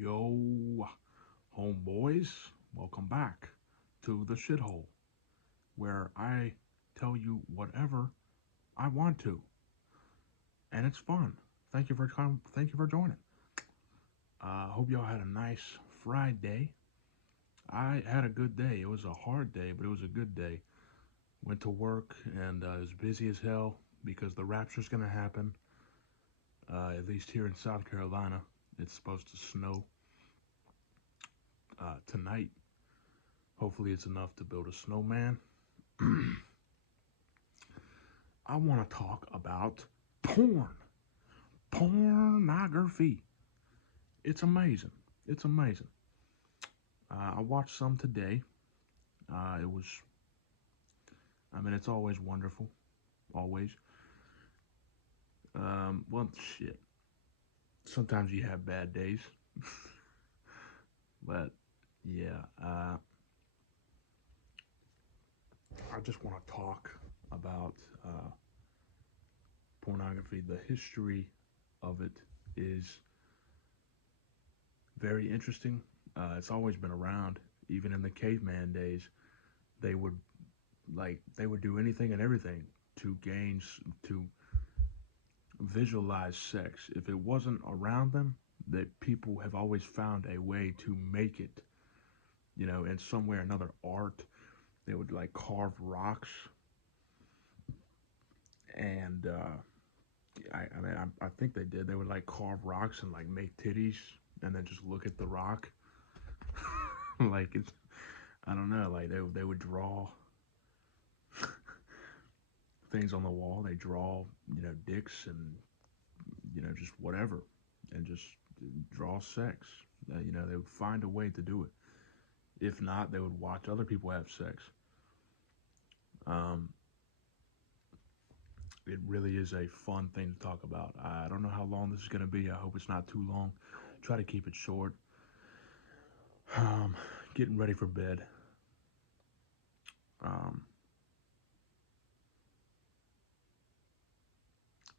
Yo, homeboys, welcome back to the shithole where I tell you whatever I want to, and it's fun. Thank you for joining. Hope y'all had a nice Friday. I had a good day. It was a hard day, but it was a good day. Went to work and it was busy as hell because the rapture's gonna happen. At least here in South Carolina, it's supposed to snow tonight. Hopefully, it's enough to build a snowman. I want to talk about porn. Pornography. It's amazing. It's amazing. I watched some today. It was, I mean, it's always wonderful. Always. Well, shit. Sometimes you have bad days. But, yeah. I just want to talk about pornography. The history of it is very interesting. It's always been around. Even in the caveman days, they would they would do anything and everything to to visualize sex. If it wasn't around them, that people have always found a way to make it. In some way or another, art. They would like carve rocks, and I think they did. They would like carve rocks and like make titties, and then just look at the rock. Like it's I don't know. Like they would draw things on the wall. They draw dicks and just whatever, and just draw sex. They would find a way to do it. If not, they would watch other people have sex. Um, it really is a fun thing to talk about. I don't know how long this is going to be. I hope it's not too long. Try to keep it short. Um, Getting ready for bed. Um,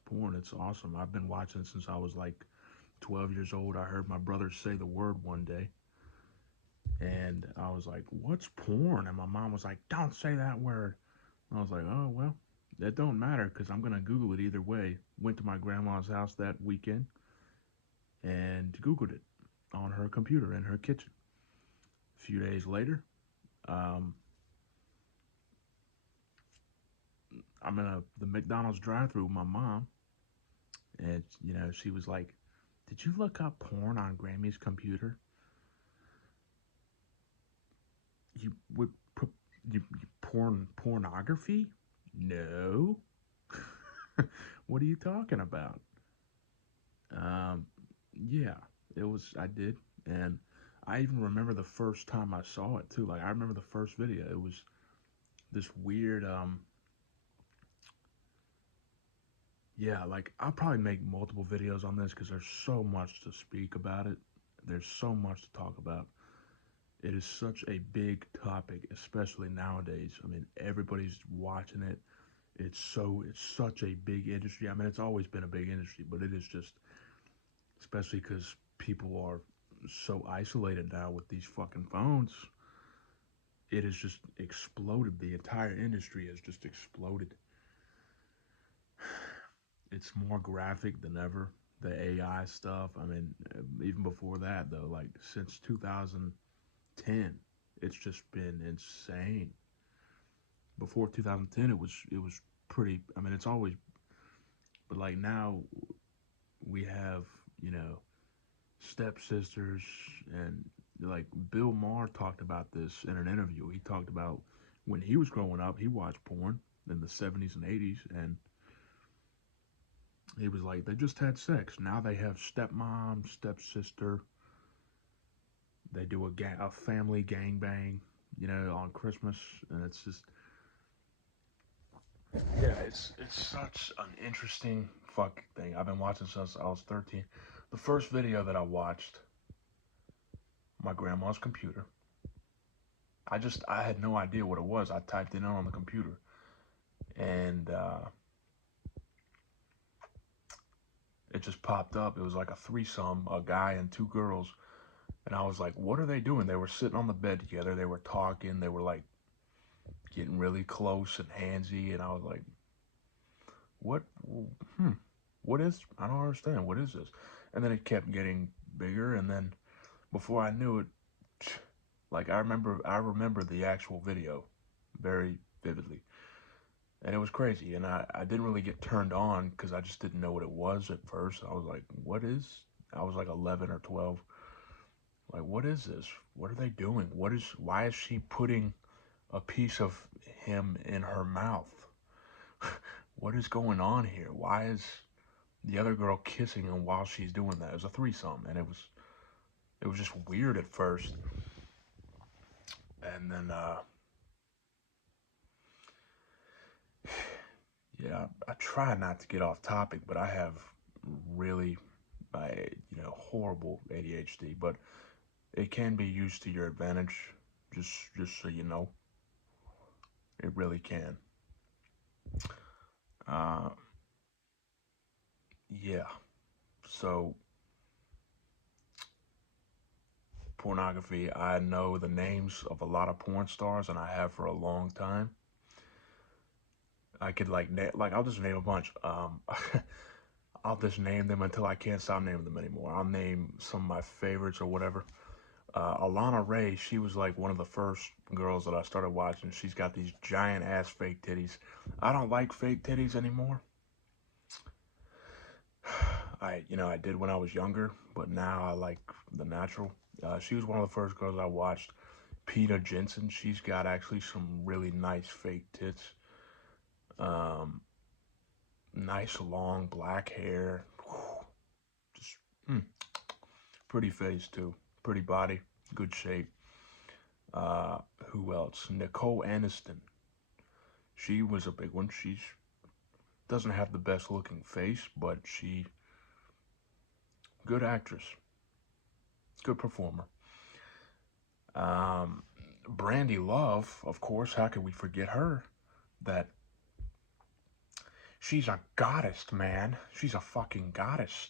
Porn, it's awesome. I've been watching it since I was like 12 years old. I heard my brother say the word one day, and I was like, "What's porn?" And my mom was like, "Don't say that word." And I was like, "Oh well, that don't matter because I'm gonna Google it either way." Went to my grandma's house that weekend and Googled it on her computer in her kitchen. A few days later, um, I'm in the McDonald's drive-through with my mom, and she was like, "Did you look up porn on Grammy's computer? You would you pornography? No. What are you talking about?" Um, yeah, it was. I did, and I even remember the first time I saw it too. Like I remember the first video. It was this weird. Yeah, like I'll probably make multiple videos on this because there's so much to speak about it. There's so much to talk about. It is such a big topic, especially nowadays. I mean, everybody's watching it. It's such a big industry. I mean, it's always been a big industry, but it is just, especially because people are so isolated now with these fucking phones. It has just exploded. The entire industry has just exploded. It's more graphic than ever. The AI stuff. I mean, even before that though, like since 2010, it's just been insane. Before 2010, it was pretty. I mean, it's always, but like now we have you know stepsisters, and like Bill Maher talked about this in an interview. He talked about when he was growing up, he watched porn in the 70s and 80s, and he was like, they just had sex. Now they have stepmom, stepsister. They do a family gangbang, on Christmas, and it's just yeah, it's such an interesting fuck thing. I've been watching since I was 13. The first video that I watched, my grandma's computer. I had no idea what it was. I typed it in on the computer, and it just popped up. It was like a threesome, a guy and two girls, And I was like, what are they doing? They were sitting on the bed together. They were talking. They were like getting really close and handsy. And I was like, what? Hmm. What is? I don't understand. What is this? And then it kept getting bigger. And then before I knew it, like I remember the actual video very vividly. And it was crazy. And I didn't really get turned on because I just didn't know what it was at first. I was like, what is? I was like 11 or 12. Like, what is this? What are they doing? Why is she putting a piece of him in her mouth? What is going on here? Why is the other girl kissing him while she's doing that? It was a threesome, and it was just weird at first. And then yeah, I try not to get off topic, but I have really horrible ADHD, but it can be used to your advantage. Just so you know, it really can. Uh, yeah. So pornography, I know the names of a lot of porn stars, and I have for a long time. I could like I'll just name a bunch. I'll just name them until I can't stop naming them anymore. I'll name some of my favorites or whatever. Alana Ray, she was like one of the first girls that I started watching. She's got these giant ass fake titties. I don't like fake titties anymore. I did when I was younger, but now I like the natural. She was one of the first girls I watched. Peta Jensen, she's got actually some really nice fake tits. Um, Nice long black hair. Just mm, pretty face too. Pretty body, good shape. Uh, who else? Nicole Aniston. She was a big one. She doesn't have the best looking face, but she good actress, good performer. Um, Brandy Love, of course. How could we forget her? That she's a goddess, man. She's a fucking goddess.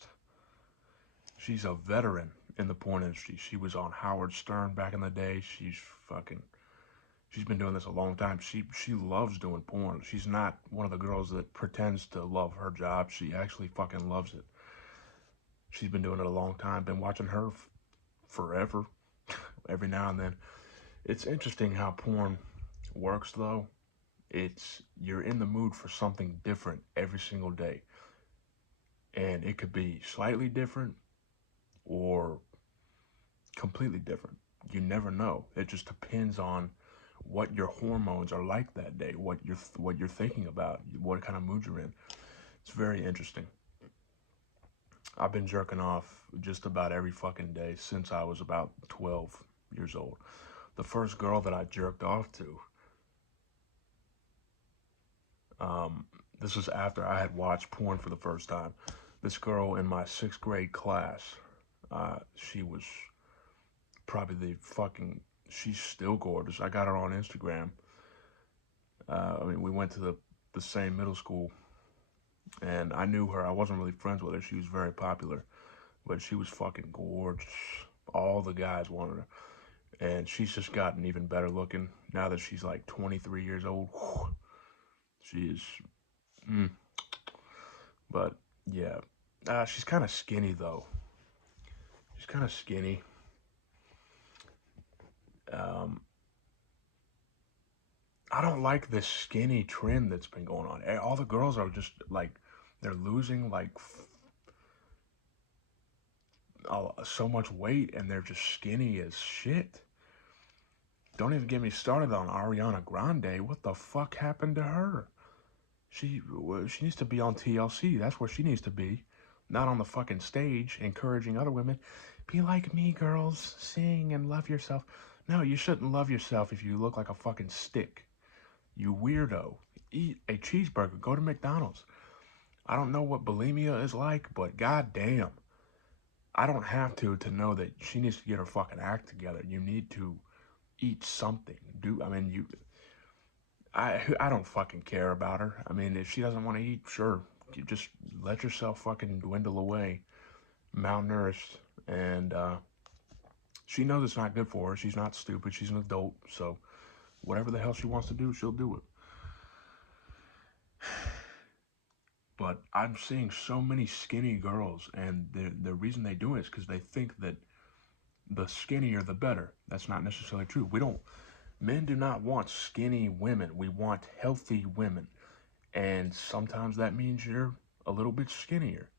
She's a veteran in the porn industry. She was on Howard Stern back in the day. She's been doing this a long time. She loves doing porn. She's not one of the girls that pretends to love her job. She actually fucking loves it. She's been doing it a long time. Been watching her forever. Every now and then. It's interesting how porn works though. It's you're in the mood for something different every single day. And it could be slightly different or completely different. You never know. It just depends on what your hormones are like that day, what you're thinking about, what kind of mood you're in. It's very interesting. I've been jerking off just about every fucking day since I was about 12 years old. The first girl that I jerked off to, um, this was after I had watched porn for the first time. This girl in my sixth grade class, she was probably she's still gorgeous. I got her on Instagram. I mean, we went to the same middle school, and I knew her. I wasn't really friends with her. She was very popular, but she was fucking gorgeous. All the guys wanted her. And she's just gotten even better looking now that she's like 23 years old. She is, mm. But yeah, she's kind of skinny though. She's kind of skinny. Um, I don't like this skinny trend that's been going on. All the girls are just like, they're losing like so much weight and they're just skinny as shit. Don't even get me started on Ariana Grande. What the fuck happened to her? She needs to be on TLC. That's where she needs to be. Not on the fucking stage encouraging other women. Be like me, girls. Sing and love yourself. No, you shouldn't love yourself if you look like a fucking stick. You weirdo. Eat a cheeseburger. Go to McDonald's. I don't know what bulimia is like, but goddamn. I don't have to know that she needs to get her fucking act together. You need to eat something. I don't fucking care about her. I mean, if she doesn't want to eat, sure, you just let yourself fucking dwindle away, malnourished, and She knows it's not good for her. She's not stupid. She's an adult. So whatever the hell she wants to do, she'll do it. But I'm seeing so many skinny girls, and the reason they do it is because they think that the skinnier the better. That's not necessarily true. Men do not want skinny women. We want healthy women. And sometimes that means you're a little bit skinnier.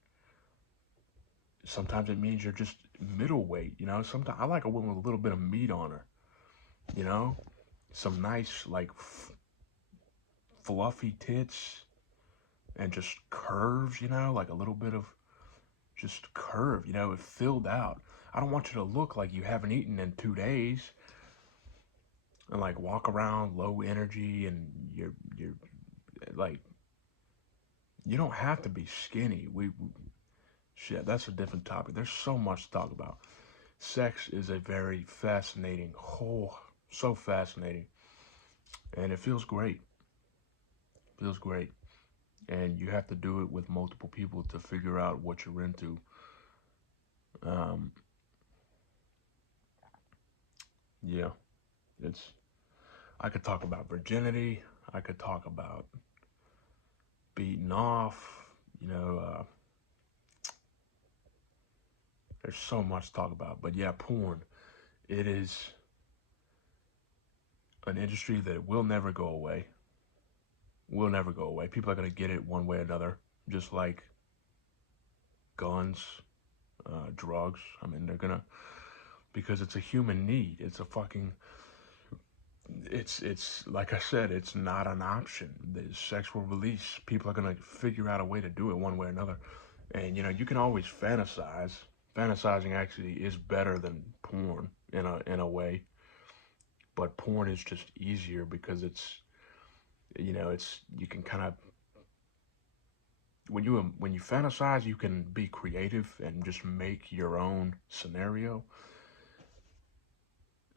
Sometimes it means you're just middleweight, you know? Sometimes I like a woman with a little bit of meat on her, you know? Some nice, like, fluffy tits and just curves, you know? Like a little bit of just curve, you know? It filled out. I don't want you to look like you haven't eaten in 2 days and like walk around low energy and you're like, you don't have to be skinny. Shit, that's a different topic. There's so much to talk about. Sex is a very fascinating whole, so fascinating, and it feels great. Feels great, and you have to do it with multiple people to figure out what you're into. Um, yeah, it's. I could talk about virginity. I could talk about beating off. You know, there's so much to talk about. But yeah, porn. It is an industry that will never go away. Will never go away. People are gonna get it one way or another, just like guns, drugs. I mean, they're gonna, because it's a human need. It's a fucking. It's like I said. It's not an option. The sexual release. People are gonna figure out a way to do it one way or another. And you know, you can always fantasize. Fantasizing actually is better than porn in a way. But porn is just easier because it's, you know, it's, you can kind of, when you fantasize, you can be creative and just make your own scenario.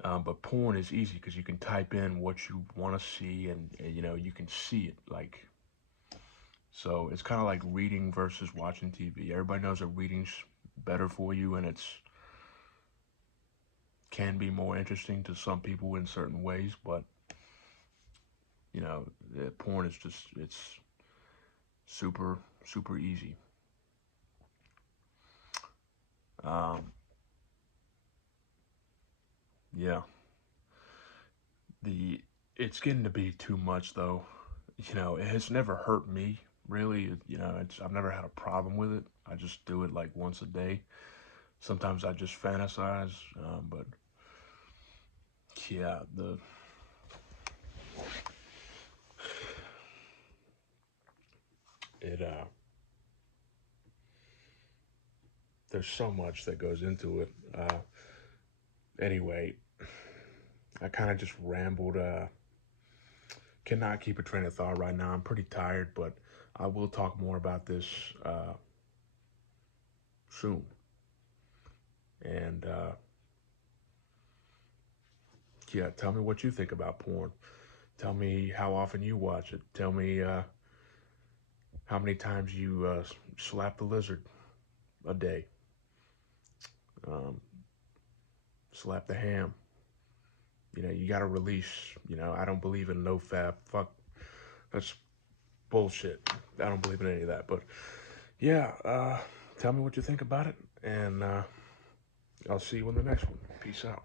But porn is easy because you can type in what you want to see, and you know, you can see it. Like, so it's kind of like reading versus watching TV. Everybody knows that reading's better for you, and it's can be more interesting to some people in certain ways. But you know, porn is just, it's super easy. Um, yeah, the it's getting to be too much though. You know, it has never hurt me really. You know, I've never had a problem with it. I just do it like once a day. Sometimes I just fantasize, but yeah, it there's so much that goes into it. Anyway, I kind of just rambled. Cannot keep a train of thought right now. I'm pretty tired, but I will talk more about this soon. And yeah, tell me what you think about porn. Tell me how often you watch it. Tell me how many times you slap the lizard a day. Um, slap the ham. You know, you got to release. You know, I don't believe in no fap. Fuck, that's bullshit. I don't believe in any of that. But yeah, tell me what you think about it, and I'll see you in the next one. Peace out.